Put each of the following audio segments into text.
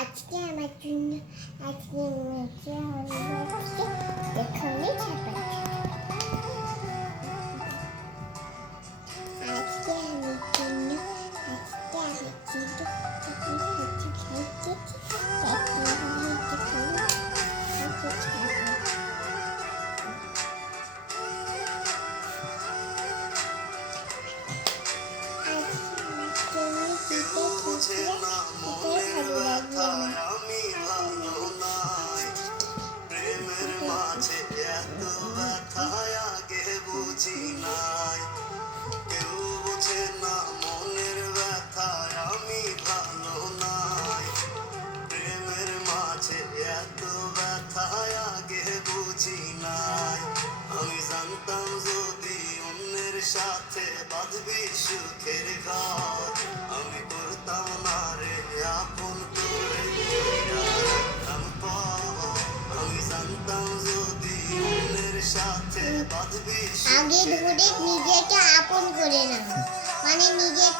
আজকে আমার জন্য আজকে মেজে হলো এখানে ছাপাচ্ছি। আজকে আমার জন্য আজকে আমি চিড়ে কিছু খাইতেছি আমি জানতাম যদি অন্যের সাথে বাঁধবি সুখের ঘর, আমি করতাম না রে আপন করে রাখতাম পর। আমি জানতাম যদি অন্যের সাথে বাঁধবি আগে ধরে নিজেকে আপন করে না, মানে নিজের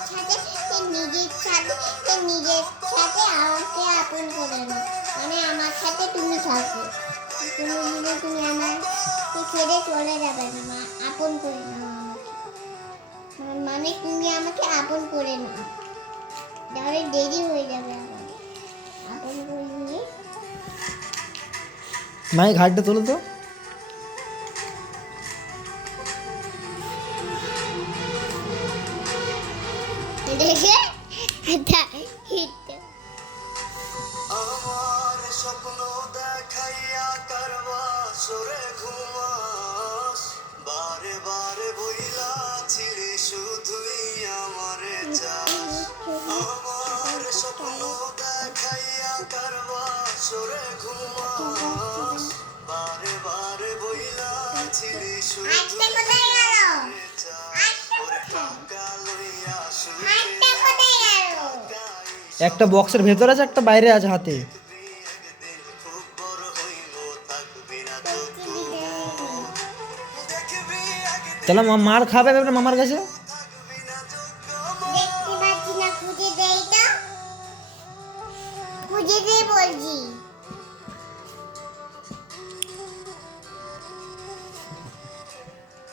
সাথে আমাকে আপন করে না, মানে আমার সাথে তুমি থাকো, তুমি আমাকে ছেড়ে চলে যাবে না, আপন করে না আমাকে, মানে তুমি আমাকে আপন করে না, তাহলে দেরি হয়ে যাবে আমার আপন করে নিয়ে। মাই ঘাটটা তোলো তো। দেখে আমার স্বপ্ন দেখাইয়া কারবা সরে ঘুমাস, বারে বারে বইলা ছিলি শুধুই আমারে চাস। আমার স্বপ্ন দেখাইয়া কারবা সরে ঘুমাস, বারে বারে বইলা ছিলি শুধুই আমারে চাস। ওরে টাকা লইয়া সুখে একটা বক্সের ভেতর আছে, একটা বাইরে আছে হাতে। তাহলে মার খাবে এবার মামার কাছে। দেখতে পাচ্ছি না, খুঁজে দেই তো, খুঁজে দে বলছি।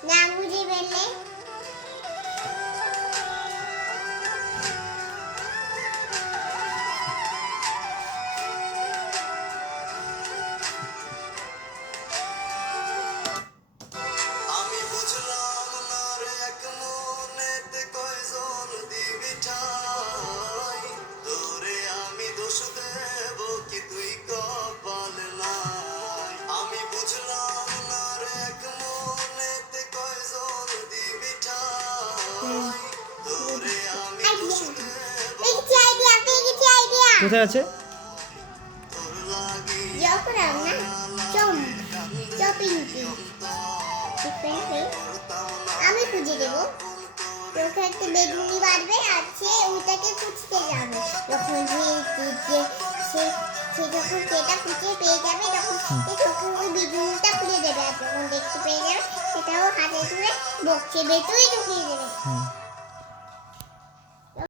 না খুঁজে পেলে আমি বুঝলাম না রে এক মনেতে কয়জন দিবি ঠাই, তোরে আমি দোষ দেব কি তুই কপাল নাই। আমি বুঝলাম না রে এক মনেতে কয়জন দিবি ঠাই, তোরে আমি দোষ দেব দেখছি আইডিয়া, দেখছি আইডিয়া। কোথায় আছে? তোর লাগি যখন আমরা চপিংকি আমি খুঁজে দেবো, তোকে একটা বেগুনি বাড়বে আর সে ওইটাকে খুঁজতে যাবে, যখন সে যখন সেটা খুঁজে পেয়ে যাবে তখন সে তোকে ওই বেগুনিটা খুঁজে দেবে, আর যখন দেখতে পেয়ে যাবে সেটাও হাতে তুলে বক্সে ভেতরেই